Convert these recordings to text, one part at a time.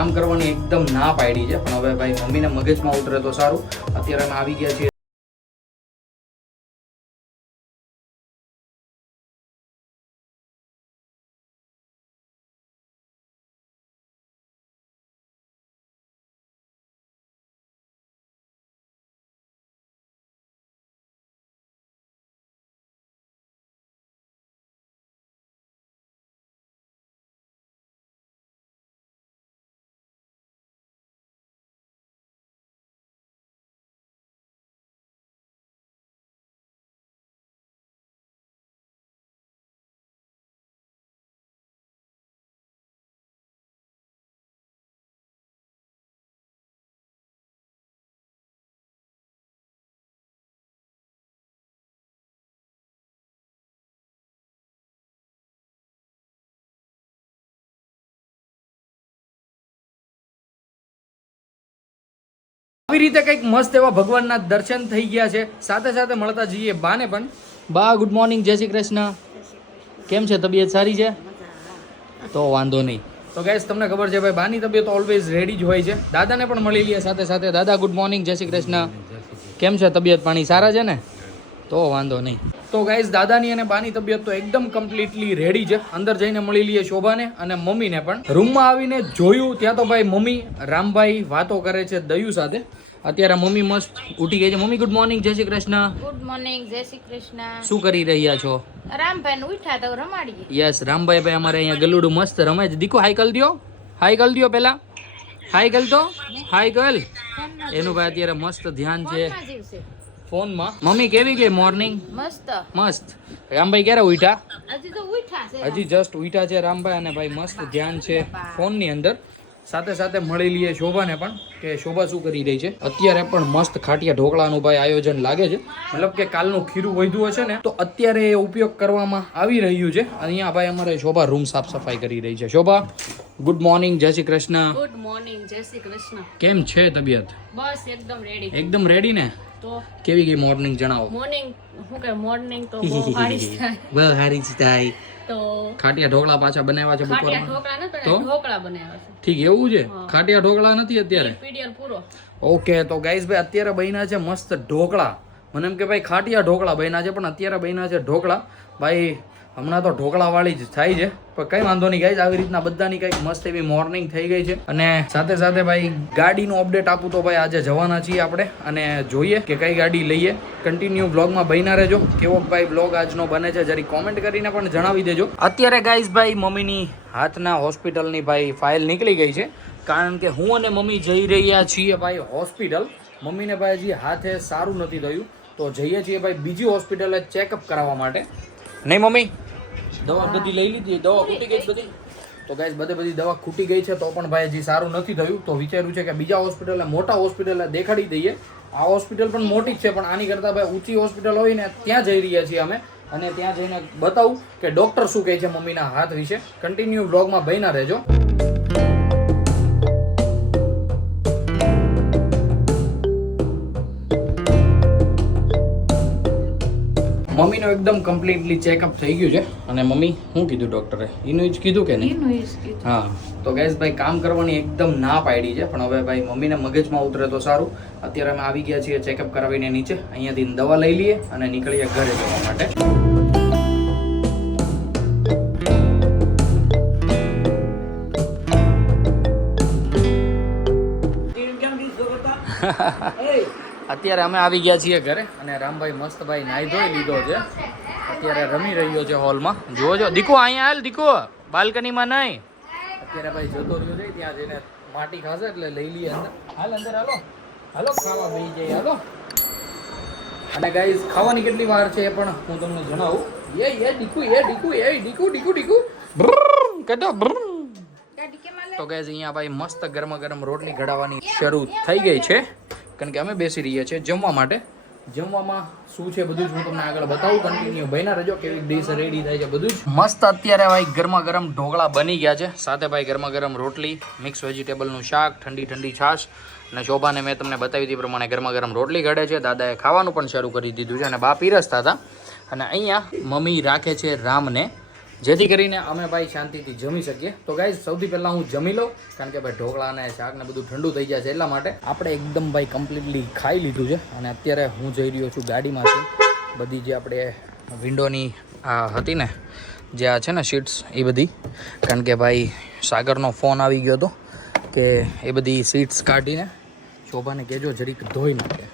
કામ કરવાની એકદમ ના પાડી છે, પણ હવે ભાઈ મમ્મીને મગજમાં ઉતરે તો સારું. અત્યારે અમે આવી ગયા છીએ આવી રીતે કંઈક મસ્ત એવા ભગવાનના દર્શન થઈ ગયા છે. સાથે સાથે મળતા જઈએ બાને પણ. બા ગુડ મોર્નિંગ, જય શ્રી કૃષ્ણ. કેમ છે, તબિયત સારી છે? તો વાંધો નહીં. તો ગાઈસ તમને ખબર છે ભાઈ બાની તબિયત ઓલવેઝ રેડી જ હોય છે. દાદાને પણ મળી લઈએ સાથે સાથે. દાદા ગુડ મોર્નિંગ, જય શ્રી કૃષ્ણ. કેમ છે, તબિયત પાણી સારા છે ને? તો વાંધો નહીં. તો ગાઈસ દાદાની અને બાની તબિયત તો એકદમ કમ્પ્લીટલી રેડી છે. અંદર જઈને મળી લઈએ શોભાને અને મમ્મીને પણ. રૂમમાં આવીને જોયું ત્યાં તો ભાઈ મમ્મી રામભાઈ વાતો કરે છે દયુ સાથે. અત્યારે મમ્મી મસ્ત ઉઠી ગઈ છે. મમ્મી ગુડ મોર્નિંગ, જય શ્રી કૃષ્ણ. ગુડ મોર્નિંગ, જય શ્રી કૃષ્ણ. શું કરી રહ્યા છો? રામભાઈ ઉઠ્યા તો રમાડીએ. યસ, રામભાઈ ભાઈ અમારે અહીંયા ગલુડું મસ્ત રમે છે. દીકો હાઈ કલ દો, હાઈ કલ દો પેલા. હાઈ કલ તો હાઈ કલ. એનું ભાઈ અત્યારે મસ્ત ધ્યાન છે ફોનમાં. મમ્મી કેવી ગઈ મોર્નિંગ? મસ્ત મસ્ત. રામભાઈ ક્યારે ઉઠ્યા? હજી તો ઉઠ્યા છે. હજી જસ્ટ ઉઠ્યા છે રામભાઈ અને ભાઈ મસ્ત ધ્યાન છે ફોનની અંદર. સાથે સાથે મળી લઈએ શોભાને પણ કે શોભા શું કરી રહી છે. અત્યારે પણ મસ્ત ખાટિયા ઢોકળાનું ભાઈ આયોજન લાગે છે. મતલબ કે કાલનું ખીરું વધ્યું હશે ને તો અત્યારે એ ઉપયોગ કરવામાં આવી રહ્યું છે. અહીંયા ભાઈ અમારે શોભા રૂમ સાફ સફાઈ કરી રહી છે. શોભા ગુડ મોર્નિંગ, જય શ્રી કૃષ્ણ. ગુડ મોર્નિંગ, જય શ્રી કૃષ્ણ. કેમ છે તબિયત? બસ એકદમ રેડી. એકદમ રેડી ને? તો કેવી ગઈ મોર્નિંગ જણાવો. મોર્નિંગ શું કે મોર્નિંગ તો બહુ સારી થાય. બહુ સારી થાય. તો ખાટિયા ઢોકળા પાછા બનાવ્યા છે બપોરમાં. ઢોકળા નથી, ઢોકળા બનાવ્યા છે. ઠીક, એવું છે. ખાટિયા ઢોકળા નથી અત્યારે. પીડીએલ પૂરો. ઓકે, તો ગાઈસ ભાઈ અત્યારે બન્યા છે મસ્ત ઢોકળા. મને એમ કે ભાઈ ખાટિયા ઢોકળા બન્યા છે, પણ અત્યારે બન્યા છે ઢોકળા. ભાઈ હમણાં તો ઢોકળા વાળી જ થાય છે, પણ કઈ વાંધો નહીં ગાઈસ. આવી રીતના બધાની કંઈક મસ્ત એવી મોર્નિંગ થઈ ગઈ છે. અને સાથે સાથે ભાઈ ગાડીનું અપડેટ આપું તો ભાઈ આજે જવાના છીએ આપણે અને જોઈએ કે કઈ ગાડી લઈએ. કન્ટિન્યુ બ્લોગમાં બન્યા રહેજો. કેવો ભાઈ બ્લોગ આજનો બને છે જરી કોમેન્ટ કરીને પણ જણાવી દેજો. અત્યારે ગાઈસ ભાઈ મમ્મીની હાથના હોસ્પિટલની ભાઈ ફાઇલ નીકળી ગઈ છે, કારણ કે હું અને મમ્મી જઈ રહ્યા છીએ ભાઈ હોસ્પિટલ. મમ્મીને ભાઈ હજી હાથે સારું નથી થયું તો જઈએ છીએ ભાઈ બીજી હોસ્પિટલે ચેકઅપ કરાવવા માટે. નહીં મમ્મી? દવા બધી લઈ લીધી, દવા ખૂટી ગઈ બધી. તો ગાઈસ બધી દવા ખૂટી ગઈ છે તો પણ ભાઈ હજી સારું નથી થયું. તો વિચાર્યું છે કે બીજા હોસ્પિટલે, મોટા હોસ્પિટલે દેખાડી દઈએ. આ હોસ્પિટલ પણ મોટી જ છે, પણ આની કરતાં ભાઈ ઊંચી હોસ્પિટલ હોય ને ત્યાં જઈ રહ્યા છીએ અમે. અને ત્યાં જઈને બતાવું કે ડૉક્ટર શું કહે છે મમ્મીના હાથ વિશે. કન્ટિન્યુ બ્લોગમાં બન્યા રહેજો. મમ્મીનો એકદમ કમ્પ્લીટલી ચેકઅપ થઈ ગયું છે. અને મમ્મી શું કીધું ડૉક્ટરે? એનું જ કીધું કે નહીં? હા. તો ગાઈસ ભાઈ કામ કરવાની એકદમ ના પાડી છે, પણ હવે ભાઈ મમ્મીને મગજમાં ઉતરે તો સારું. અત્યારે અમે આવી ગયા છીએ ચેકઅપ કરાવીને નીચે. અહીંયાથી દવા લઈ લઈએ અને નીકળીએ ઘરે જવા માટે. અત્યારે અમે આવી ગયા છીએ ઘરે અને રામભાઈ મસ્ત ભાઈ નાઈ ધોઈ લીધો છે. અત્યારે રમી રહ્યો છે હોલમાં. જોજો દીકો, અહીંયા હાલ દીકો, બાલ્કનીમાં નહીં. અત્યારે ભાઈ જતો રહ્યો છે, ત્યાં જઈને માટી ખાશે એટલે લઈ લઈએ અંદર. હાલ અંદર હાલો, હાલો ખાવા બેસી જઈએ, હાલો. અને ગાઈસ ખાવાની કેટલી વાર છે એ પણ હું તમને જણાવું. એ દીકુ, એ દીકુ, એ દીકુ દીકુ દીકુ કદો. તો ગાઈસ અહીંયા ભાઈ મસ્ત ગરમા ગરમ રોટલી ઘડાવવાની શરૂ થઈ ગઈ છે, કારણ કે અમે બેસી રહ્યા છીએ જમવા માટે. જમવામાં શું છે બધું જ હું તમને આગળ બતાવું. કન્ટિન્યુ બન્યા રહેજો. કેવી ડીશ રેડી થાય છે બધું જ મસ્ત. અત્યારે ભાઈ ગરમા ગરમ ઢોકળા બની ગયા છે, સાથે ભાઈ ગરમા ગરમ રોટલી, મિક્સ વેજીટેબલનું શાક, ઠંડી ઠંડી છાશ. અને શોભાને મેં તમને બતાવી હતી પ્રમાણે ગરમા ગરમ રોટલી ઘડે છે. દાદાએ ખાવાનું પણ શરૂ કરી દીધું છે અને બા પીરસતા હતા. અને અહીંયા મમ્મી રાખે છે રામને જેથી કરીને અમે ભાઈ શાંતિથી જમી શકીએ. તો ગાઈઝ સૌથી પહેલાં હું જમી લઉં, કારણ કે ભાઈ ઢોકળા અને શાક ને બધું ઠંડુ થઈ જાય છે, એટલા માટે આપણે એકદમ ભાઈ કમ્પ્લીટલી ખાઈ લીધું છે. અને અત્યારે હું જઈ રહ્યો છું ગાડીમાંથી. બધી જે આપણે વિન્ડોની આ હતી ને જે આ છે ને સીટ્સ એ બધી, કારણ કે ભાઈ સાગરનો ફોન આવી ગયો હતો કે એ બધી સીટ્સ કાઢીને શોભાને કહેજો જરીક ધોઈ નાખે.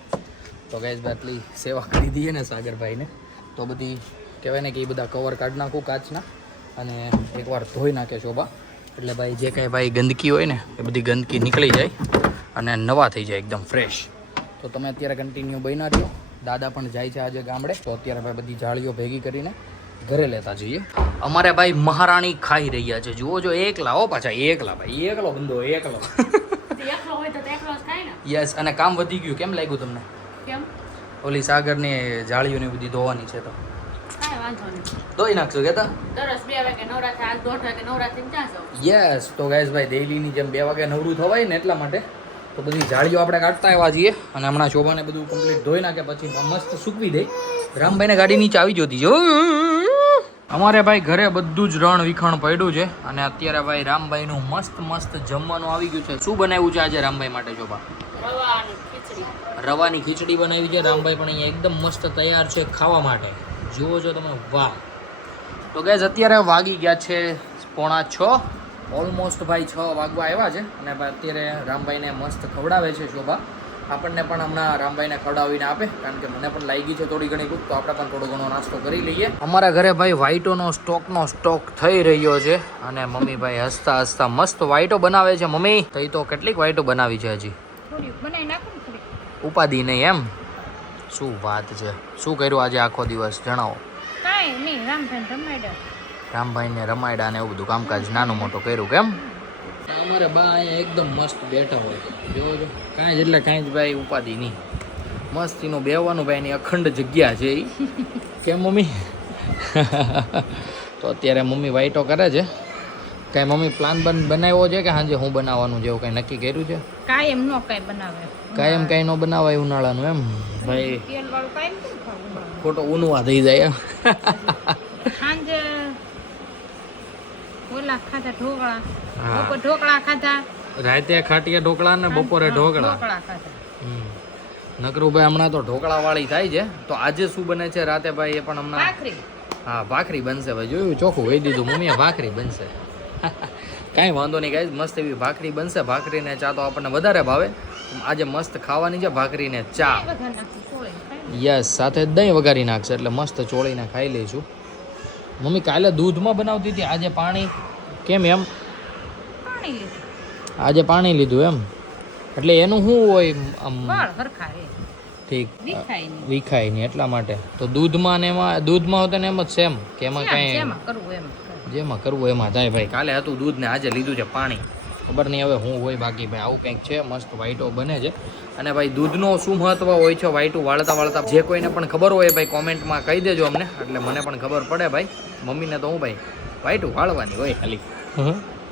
તો ગાઈઝ ભાઈ આટલી સેવા કરી દઈએ ને સાગરભાઈને, તો બધી કહેવાય ને કે એ બધા કવર કાઢી નાખું કાચના અને એકવાર ધોઈ નાખે શોભા, એટલે ભાઈ જે કાંઈ ભાઈ ગંદકી હોય ને એ બધી ગંદકી નીકળી જાય અને નવા થઈ જાય એકદમ ફ્રેશ. તો તમે અત્યારે કન્ટિન્યુ બન્યા રહ્યો. દાદા પણ જાય છે આજે ગામડે, તો અત્યારે ભાઈ બધી જાળીઓ ભેગી કરીને ઘરે લેતા જઈએ. અમારે ભાઈ મહારાણી ખાઈ રહ્યા છે, જુઓ જો એકલા હો, પાછા એકલા ભાઈ, એકલો બંધો એકલો. એકલો હોય તો એકલો જ ખાય ને. યસ. અને કામ વધી ગયું, કેમ લાગ્યું તમને? કેમ? ઓલી સાગરની જાળીઓની બધી ધોવાની છે, તો કાંઈ વાંધો નહીં, ધોઈ નાખશો કેતા? દરરોજ 2 વાગે નવરા થાય, આજ 1:30 વાગે નવરા થઈને ક્યાં જાવ? યસ. તો ગાઈઝ ભાઈ ડેઈલીની જેમ 2 વાગે નવરું થવાય ને એટલા માટે તો બધી જાળીઓ આપણે કાઢતા આવ્યા છીએ. અને હમણાં શોભાને બધું કમ્પ્લીટ ધોઈ નાખે પછી મસ્ત સૂકવી દઈ. રામભાઈને ગાડી નીચે આવી જોતી જો. અમારે ભાઈ ઘરે બધું જ રણ વિખણ પડ્યું છે અને અત્યારે ભાઈ રામભાઈનું મસ્ત મસ્ત જમવાનું આવી ગયું છે. શું બનાવ્યું છે આજે રામભાઈ માટે શોભા? રવાની ખીચડી. રવાની ખીચડી બનાવી છે. રામભાઈ પણ અહીંયા એકદમ મસ્ત તૈયાર છે ખાવા માટે, જુઓ છો તમે, વાહ. તો ગાઈઝ અત્યારે વાગી ગયા છે 5:45, ઓલમોસ્ટ ભાઈ 6 વાગવા આવ્યા છે. અને ભાઈ અત્યારે રામભાઈને મસ્ત ખવડાવે છે શોભા. આપણને પણ હમણાં રામભાઈને ખવડાવીને આપે, કારણ કે મને પણ લાગી છે થોડી ઘણી ભૂખ, તો આપણે પણ થોડો ઘણો નાસ્તો કરી લઈએ. અમારા ઘરે ભાઈ વાઈટોનો સ્ટોક થઈ રહ્યો છે અને મમ્મી ભાઈ હસતા હસતા મસ્ત વાઈટો બનાવે છે. મમ્મી તઈ તો કેટલીક વાઈટો બનાવી છે હજી? ઉપાધિ નહીં એમ? શું વાત છે. શું કર્યું આજે આખો દિવસ જણાવો? કાંઈ નહીં, રામભાઈને રમાયડા ને એવું બધું કામકાજ નાનું મોટું કર્યું કેમ? અમારે બા અહીંયા એકદમ મસ્ત બેઠા હોય, જોવો જો, કાંઈ જ એટલે કાંઈ જ ભાઈ ઉપાધિ નહીં, મસ્તીનું બેહવાનું ભાઈ એની અખંડ જગ્યા છે એ. કેમ મમ્મી? તો અત્યારે મમ્મી વાઈટો કરે છે. કાંઈ મમ્મી પ્લાન બનાવ્યો છે કે સાંજે હું બનાવવાનું છે એવું કાંઈ નક્કી કર્યું છે? કાયમ નો કાંઈ બનાવે, કાયમ કાંઈ ન બનાવાય ઉનાળાનું એમ ભાઈ? તેલ વાળું કાંઈ નથી ખાવું. ખોટો ઉનવા થઈ જાય એમ. સાંજે ઓલા ખાધા ઢોકળા, હા. બપોર ઢોકળા ખાધા, રાતે ખાટીયા ઢોકળા ને બપોરે ઢોકળા. ઢોકળા ખાધા. નકરુભાઈ હમણાં તો ઢોકળા વાળી થાય છે. તો આજે શું બને છે રાતે ભાઈ એ પણ હમણાં? ભાખરી. હા ભાખરી બનશે ભાઈ, જોયું, ચોખ્ખું કહી દીધું મમ્મીએ, ભાખરી બનશે. કાંઈ વાંધો નહીં ગાઈઝ, મસ્ત એવી ભાખરી બનશે. ભાખરી ને ચા તો આપણને વધારે ભાવે. આજે મસ્ત ખાવાની છે ભાખરી ને ચા. બધા નાખી ચોળી. યસ, સાથે દહીં વઘારી નાખશે એટલે મસ્ત ચોળીને ખાઈ લઈશું. મમ્મી કાલે દૂધમાં બનાવતી હતી, આજે પાણી કેમ એમ? પાણી લીધું. આજે પાણી લીધું એમ? એટલે એનું શું હોય આમ? વાળ હરખા રે. ઠીક, વિખાય નહીં. વિખાય નહીં એટલા માટે. તો દૂધમાં ને એમાં, દૂધમાં હોતે ને એમ જ સેમ કે એમાં કાંઈ જેમાં કરવું એમ. જેમાં કરવું એમાં થાય ભાઈ. કાલે હતું દૂધ ને આજે લીધું છે પાણી. ખબર નહીં હવે હું હોય, બાકી ભાઈ આવું કંઈક છે. મસ્ત વાઈટો બને છે. અને ભાઈ દૂધનો શું મહત્વ હોય છે વાઈટું વાળતા વાળતા, જે કોઈને પણ ખબર હોય ભાઈ કોમેન્ટમાં કહી દેજો અમને, એટલે મને પણ ખબર પડે ભાઈ. મમ્મીને તો હું ભાઈ વાઈટું વાળવાની હોય ખાલી,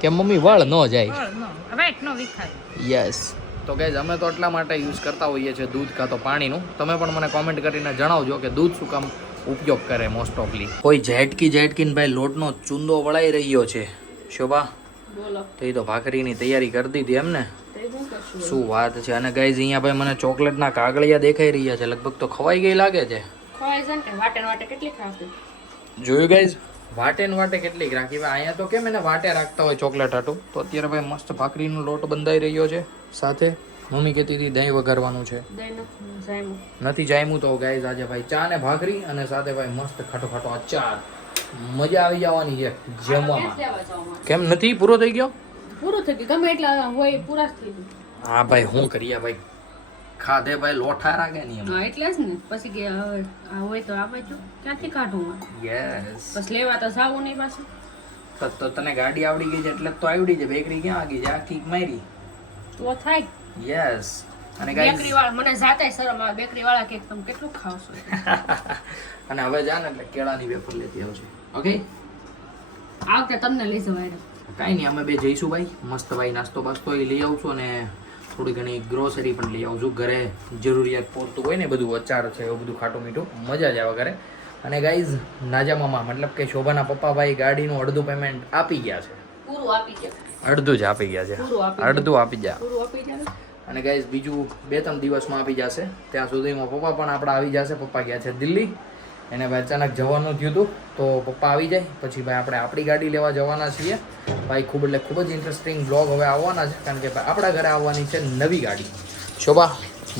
કે મમ્મી વાળ ન જાય. વાળ નો, વાઈટ નો વિખાય. યસ. તો ગાઈઝ અમે તો એટલા માટે યુઝ કરતા હોઈએ છીએ દૂધ કાં તો પાણીનું. તમે પણ મને કોમેન્ટ કરીને જણાવજો કે દૂધ શું કામ ઉપયોગ કરે મોસ્ટ ઓફલી. કોઈ ઝેટકીને ભાઈ લોટનો ચૂંદો વળાઈ રહ્યો છે. શોભા બોલો. તો એ તો ભાખરીની તૈયારી કરી દીધી એમ ને? તે શું કરશું? શું વાત છે. અને ગાઈઝ અહીંયા ભાઈ મને ચોકલેટના કાગળિયા દેખાઈ રહ્યા છે, લગભગ તો ખવાઈ ગઈ લાગે છે. ખવાય છે ને, વાટે ને વાટે કેટલી ખાવતી. જોયું ગાઈઝ, વાટે ને વાટે કેટલીક રાખી. ભાઈ અહીંયા તો કેમ એને વાટે રાખતા હોય ચોકલેટ હાટું. તો અત્યારે ભાઈ મસ્ત ભાખરીનો લોટ બંધાઈ રહ્યો છે. સાથે મમ્મી કહેતી હતી દહીં વઘારવાનું છે. દહીં નથી જામ્યું. નથી જામ્યું. તો ગાઈઝ આજે ભાઈ ચા ને ભાખરી અને સાથે ભાઈ મસ્ત ખાટો ખાટો અચાર. મજા આવી જવાની છે જમવામાં. લેવા જાવ મારે. કેમ નથી પૂરો થઈ ગયો? પૂરું થઈ ગયું, ગમે એટલા હોય પૂરા જ થઈ ગયું. હા ભાઈ હું કરીએ ભાઈ, ખાધે ભાઈ લોઠા રાખે નહીં. હા એટલે જ ને, પછી કે હવે આ હોય તો આપે છો, ક્યાંથી કાઢું મારે? યસ. પછી લેવા તો જાવું નહીં પાછું. તો તને ગાડી આવડી ગઈ છે એટલે જ તો આવડી છે. બેકરી ક્યાં આગી છે? આ કિક મારી. તો થાય. યસ. અને બેકરી ગાઈસ વાળા મને જાતે શરમ આવે, બેકરી વાળા કે તમે કેટલું ખાવશો. અને હવે જા ને એટલે કેળાની વેફર લેતી આવશે. ઓકે, આ વખતે તમને લઈ જવાય. કાંઈ નહીં, અમે બે જઈશું ભાઈ. મસ્ત ભાઈ નાસ્તો બાસ્તો એ લઈ આવશું અને થોડી ઘણી ગ્રોસરી પણ લઈ આવશું. ઘરે જરૂરિયાત પૂરતું હોય ને બધું, અચાર છે એવું બધું, ખાટું મીઠું, મજા જ આવે ઘરે. અને ગાઈઝ નાજા મામા મતલબ કે શોભાના પપ્પા ભાઈ ગાડીનું અડધું પેમેન્ટ આપી ગયા છે. પૂરું આપી દે. અડધું જ આપી ગયા છે. અડધું આપી ગયા. પૂરું આપી દે. અને ગાઈઝ બીજું 2-3 દિવસમાં આપી જશે. ત્યાં સુધીમાં પપ્પા પણ આપણા આવી જશે. પપ્પા ગયા છે દિલ્હી. એને ભાઈ અચાનક જવાનું થયું હતું તો પપ્પા આવી જાય પછી ભાઈ આપણે આપણી ગાડી લેવા જવાના છીએ. ભાઈ ખૂબ જ ઇન્ટરેસ્ટિંગ બ્લોગ હવે આવવાના છે કારણ કે ભાઈ આપણા ઘરે આવવાની છે નવી ગાડી. શોભા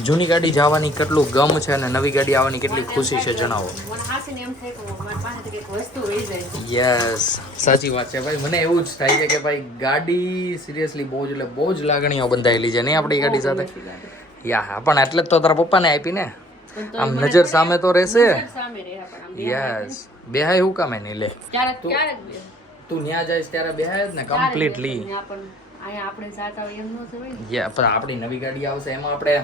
જૂની ગાડી જવાની કેટલું ગમ છે અને નવી ગાડી આવવાની કેટલી ખુશી છે જણાવો. મને હાસીને એમ થાય કે મારી પાસે કંઈક વસ્તુ રહી જાય. યસ સાચી વાત છે ભાઈ. મને એવું જ થાય છે કે ભાઈ ગાડી સિરિયસલી બહુ જ લાગણીઓ બંધાયેલી છે નહીં આપણી ગાડી સાથે. યા પણ એટલે જ તો તારા પપ્પાને આપી ને આમ નજર સામે તો રહેશે. સામે રહે પણ આમ યસ બેહાય હું કામે નહીં લે ક્યારેક બે તું ન્યા જઈશ ત્યારે બેહાય જ ને કમ્પ્લીટલી. અહીંયા આપણે સાથ આવે એમ ન થવાય ને. યા પણ આપણી નવી ગાડી આવશે એમાં આપણે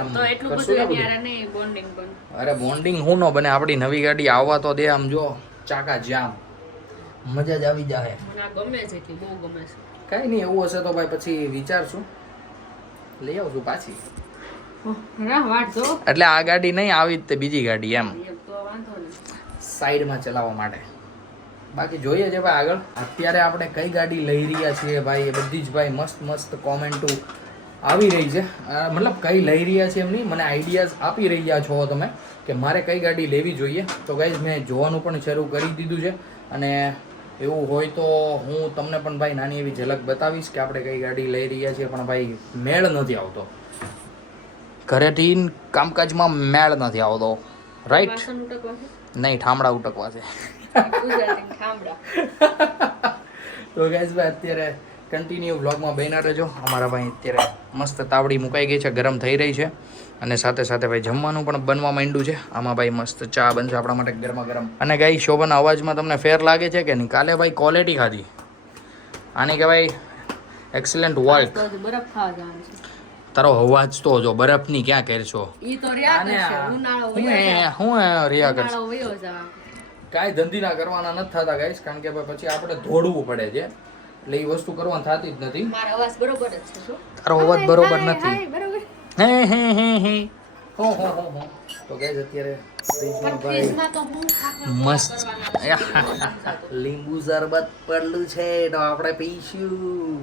આમ તો એટલું બધું અત્યારે નહીં બોન્ડિંગ બન. અરે બોન્ડિંગ હું નો બને આપણી નવી ગાડી આવવા તો દે આમ જો ચાકા જામ મજા જ આવી જાય. મને આ ગમે છે કે બહુ ગમે છે. કઈ નહીં એવું હશે તો ભાઈ પછી વિચારશું લઈ આવશું પાછી. રાહ વાટ જો એટલે આ ગાડી નહીં આવી જ તે બીજી ગાડી એમ એમ તો વાંધો નહીં. સાઈડમાં ચલાવવા માટે. બાકી જોઈએ છે ભાઈ આગળ અત્યારે આપણે કઈ ગાડી લઈ રહ્યા છીએ ભાઈ એ બધી જ ભાઈ મસ્ત કોમેન્ટો આવી રહી છે. મતલબ કઈ લઈ રહ્યા છે એમ નહીં મને આઈડિયાઝ આપી રહ્યા છો તમે કે મારે કઈ ગાડી લેવી જોઈએ. તો ગાઈઝ મેં જોવાનું પણ શરૂ કરી દીધું છે અને એવું હોય તો હું તમને પણ ભાઈ નાની એવી ઝલક બતાવીશ કે આપણે કઈ ગાડી લઈ રહ્યા છીએ. પણ ભાઈ મેળ નથી આવતો ઘરેથી કામકાજમાં મેળ નથી આવતો રાઈટ. વાસણ ઉટકવા છે? નહીં ઠામડા ઉટકવા છે. ગુજરાતી ઠામડા. તો ગાઈઝ ભાઈ અત્યારે કન્ટિન્યુ વ્લોગમાં બન્યા રહેજો. અમારા ભાઈ અત્યારે મસ્ત તાવડી મુકાઈ ગઈ છે ગરમ થઈ રહી છે અને સાથે સાથે ભાઈ જમવાનું પણ બનવા માંડ્યું છે. આમાં ભાઈ મસ્ત ચા બનશે આપણા માટે ગરમા ગરમ. અને ગાઈ શોભાના અવાજમાં તમને ફેર લાગે છે કે નહીં? કાલે ભાઈ ક્વોલિટી ખાધી આની કે ભાઈ એક્સલન્ટ વર્ક. તો બરફ ખાવા જવાનું છે. તારો અવાજ તો જો બરફની ક્યાં કરશો ઈ તો રહ્યા કરશે. ઉનાળો વયો હું રહ્યા કરશે ઉનાળો વયો જા. કાંઈ ધંધી ના કરવાના નથી થતા ગાઈસ કારણ કે ભાઈ પછી આપણે દોડવું પડે છે એટલે એ વસ્તુ કરવાની થતી જ નથી. મારો અવાજ બરોબર જ છે શું? તારો અવાજ બરોબર નથી. હાય બરોબર. હે હો તો ગાઈસ અત્યારે પણ ફ્રીજમાં તો હું મસ્ત લીંબુ શરબત પડલું છે તો આપણે પીશું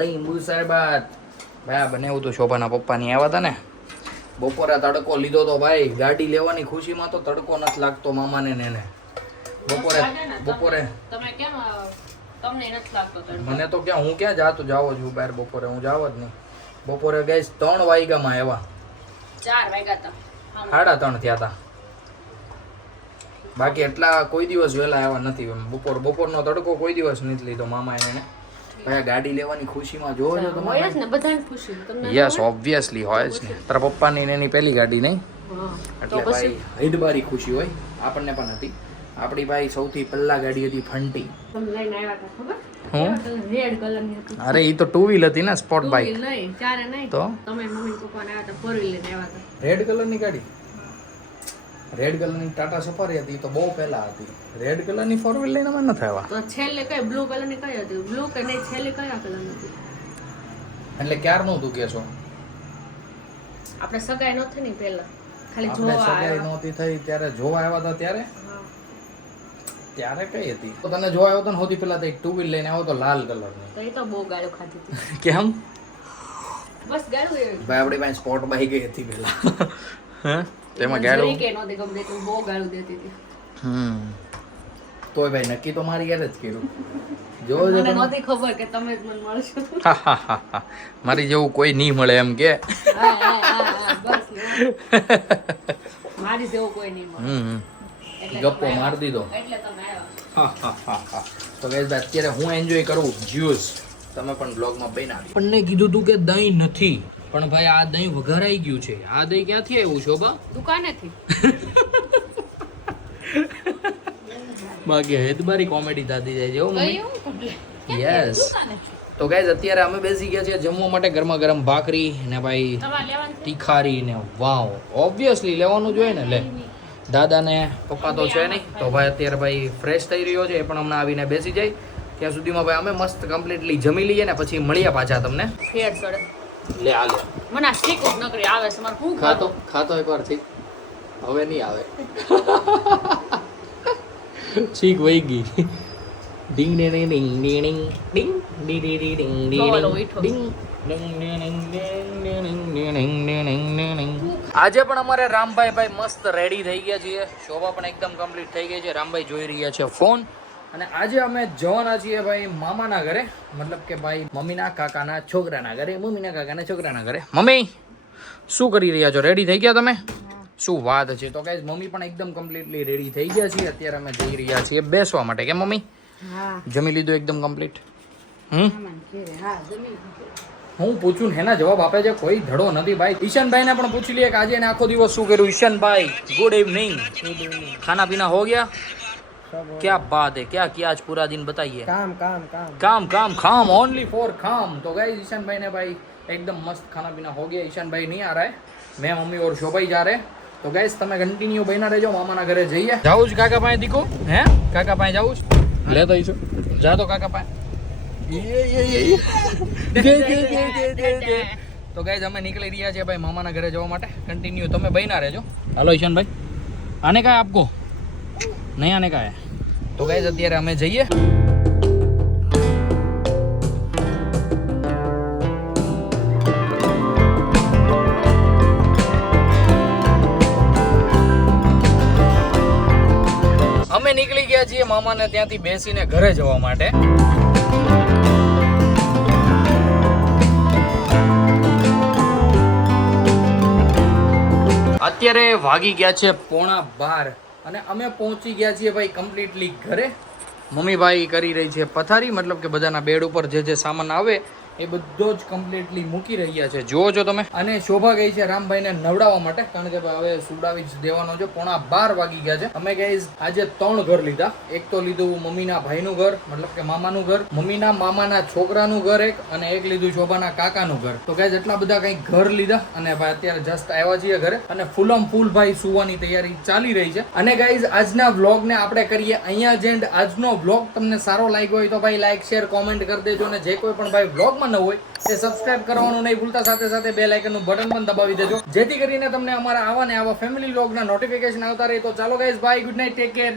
લીંબુ શરબત. ભાઈ આ બનાવ્યું તો શોભાના પપ્પાની આવ્યા હતા ને બપોરે તડકો લીધો તો ભાઈ ગાડી લેવાની ખુશીમાં તો તડકો નથી લાગતો મામાને ને એને બપોરે તમે કેમ તમને નથી લાગતો તો? મને તો ક્યાં હું ક્યાં જાવો છું બહાર બપોરે હું જાવ જ નહીં. બપોરે ગઈશ 3 વાગ્યામાં આવ્યા 4 વાગ્યા હતા 3:30 થયા હતા. બાકી એટલા કોઈ દિવસ વહેલા આવ્યા નથી. બપોરનો તડકો કોઈ દિવસ નથી લીધો મામા એને. ભાઈ ગાડી લેવાની ખુશીમાં જોવો છો તમે. હોય જ ને બધાને ખુશી. તમને યસ ઓબ્વિયસલી હોય જ ને. તારા પપ્પાની ને એની પહેલી ગાડી નહીં હા એટલે ભાઈ હૈદબારી ખુશી હોય. આપણને પણ હતી. આપણી ભાઈ સૌથી પહેલા ગાડી હતી ફંટી. તમે લઈને આવ્યા હતા ખબર? હું રેડ કલરની હતી. અરે એ તો 2 વ્હીલ હતી ને સ્પોર્ટ બાઇક. નહીં ચારે નહીં તો તમે મમ્મી પપ્પાને આવ્યા હતા 4 વ્હીલ લઈને આવ્યા હતા. રેડ કલરની ગાડી રેડ કલરની ટાટા સફારી હતી તો બહુ પહેલા હતી. રેડ કલરની 4 વ્હીલ લઈને અમે નથી આવ્યા. તો છેલ્લે કઈ બ્લુ કલરની કઈ હતી? બ્લુ કે નહીં છેલ્લે કયા કલરની હતી? એટલે ક્યારનું તું કહેશો? આપણે સગાઈ નહોતી ને પહેલા ખાલી આપણે જોવા સગાઈ આવ્યા. નહોતી થઈ ત્યારે જોવા આવ્યા હતા ત્યારે હા. ત્યારે કઈ હતી? તો તને જોવા આવ્યો તો ને સૌથી પહેલા તો એક 2 વ્હીલ લઈને આવ્યો તો લાલ કલરની. તો એ તો બહુ ગાળો ખાધી હતી. કેમ? બસ ગાળું એવી. ભાઈ આપણી પાસે સ્પોર્ટ બાઇક હતી પહેલા. હે તેમાં ગાડું જરીકે નહોતી ગમતી તું બહુ ગાળું દેતી હતી. તોય ભાઈ નક્કી તો મારી યાર જ કર્યું. જોવો છો મને તમે? નહોતી ખબર કે તમે જ મને મળશો. મારી જેવું કોઈ નહીં મળે એમ કે. હા, બસ મારી જેવો કોઈ નહીં મળે. એટલે ગપ્પો માર દીધો. એટલે તમે આવ્યા. તો ગાઈસ અત્યારે હું એન્જોય કરું જ્યુસ. તમે પણ બ્લોગમાં બન્યા. આપણને કીધું તું કે દહીં નથી પણ ભાઈ આ દહીં વઘારાઈ ગયું છે. આ દહીં ક્યાંથી આવ્યું શોભા? દુકાનેથી. બાકી હેદબારી કોમેડી થતી જાય છે હો મમ્મી. કયું? યસ. તો ગાઈસ અત્યારે અમે બેસી ગયા છીએ જમવા માટે. ગરમા ગરમ ભાખરી ને ભાઈ તમારે લેવાનું છે? તીખારી ને વાવ ઓબ્વિયસલી લેવાનું જોઈએ ને. લે દાદા ને પપ્પા તો છે નહીં તો ભાઈ અત્યારે ભાઈ ફ્રેશ થઈ રહ્યો છે એ પણ હમણાં આવીને બેસી જાય. ત્યાં સુધીમાં ભાઈ અમે મસ્ત કમ્પ્લીટલી જમી લઈએ ને પછી મળીએ પાછા તમને. ફેર ચડે. લે આ લે મને આ શીખ જ નકરી આવે છે મારે શું ખાતો એકવાર થી હવે નહીં આવે. છીક વહી ગઈ. ડિંગ ડિંગ ડિંગ ડિંગ ડિંગ ડિંગ ડિંગ ડિંગ ડિંગ ડિંગ બોલો, ઉઠો. ડિંગ. આજે પણ અમારે રામભાઈ ભાઈ મસ્ત રેડી થઈ ગયા છીએ. શોભા પણ એકદમ કમ્પ્લીટ થઈ ગઈ છે. રામભાઈ જોઈ રહ્યા છે ફોન. અને આજે અમે જવાના છીએ ભાઈ મામાના ઘરે, મતલબ કે ભાઈ મમ્મીના કાકાના છોકરાના ઘરે, મમ્મીના કાકાના છોકરાના ઘરે. મમ્મી શું કરી રહ્યા છો? રેડી થઈ ગયા તમે? શું વાત છે. તો ગાઈઝ મમ્મી પણ એકદમ કમ્પ્લીટલી રેડી થઈ ગયા છીએ. અત્યારે અમે જઈ રહ્યા છીએ બેસવા માટે. કેમ મમ્મી? હા જમી લીધું એકદમ કમ્પ્લીટ? મામાને ઘેરે. હા જમી લીધું. હું પૂછું ને એના જવાબ આપે છે, કોઈ ધડો નથી ભાઈ. ઈશાનભાઈને પણ પૂછી લઈએ કે આજે એને આખો દિવસ શું કર્યું. ઈશાનભાઈ ગુડ ઇવનિંગ. ખાના પીના હો ગયા? क्या बात है, क्या किया आज पूरा दिन बताइए. काम काम काम काम काम काम ओनली फॉर काम. तो गाइस ईशान भाई ने भाई एकदम मस्त खाना पीना हो गया. ईशान भाई नहीं आ रहा है, मैं मम्मी और शोभा ही जा रहे हैं. तो गाइस તમે કન્ટિન્યુ બન્યા રહેજો. મામાના ઘરે જઈએ. જાઉં જ કાકા પાસે દીકો? હે કાકા પાસે જાઉં જ? લેતો આવીશું. જા તો કાકા પાસે. તો ગાઈસ અમે નીકળી રહ્યા છીએ ભાઈ મામાના ઘરે જવા માટે. કન્ટિન્યુ તમે બન્યા રહેજો. હાલો ઈશાન ભાઈ, આને કા આપકો? નહીં આને કા હે? તો ગાઈસ અત્યારે અમે જઈએ. અમે નીકળી ગયા છીએ મામાને ત્યાંથી બેસીને ઘરે જવા માટે. અત્યારે વાગી ગયા છે 11:30 અને અમે પહોંચી ગયા છીએ ભાઈ કમ્પ્લીટલી ઘરે. મમ્મી ભાઈ કરી રહી છે પથારી, મતલબ કે બધાના બેડ ઉપર જે જે સામાન આવે એ બધો જ કમ્પ્લીટલી મૂકી રહ્યા છે. જુઓ છો તમે. અને શોભા ગઈ છે રામભાઈને નવડાવવા માટે, કારણ કે હવે સુડાવી જ દેવાનો છે. 11:30 વાગી ગયા છે. અમે ગાઈઝ આજે 3 ઘર લીધા. એક તો લીધું મમ્મીના ભાઈનું ઘર, મતલબ કે મામાનું ઘર, મમ્મીના મામાના છોકરાનું ઘર એક, અને એક લીધું શોભાના કાકાનું ઘર. તો ગાઈઝ એટલા બધા કંઈક ઘર લીધા અને ભાઈ અત્યારે જસ્ટ આવ્યા છીએ ઘરે અને ફૂલમ ફૂલ ભાઈ સુવાની તૈયારી ચાલી રહી છે. અને ગાઈઝ આજના વ્લોગને આપણે કરીએ અહીંયા જ એન્ડ. આજનો વ્લોગ તમને સારો લાગ્યો હોય તો ભાઈ લાઈક શેર કોમેન્ટ કરી દેજો. અને જે કોઈ પણ ભાઈ વ્લોગમાં ન હોય તે સબસ્ક્રાઇબ કરવાનું નહીં ભૂલતા. સાથે સાથે બેલ આઇકનનું બટન પણ દબાવી દેજો, જેથી કરીને તમને અમારા આવા ને આવા ફેમિલી વ્લોગના નોટિફિકેશન આવતા રહે. તો ચાલો guys, bye, good night, take care.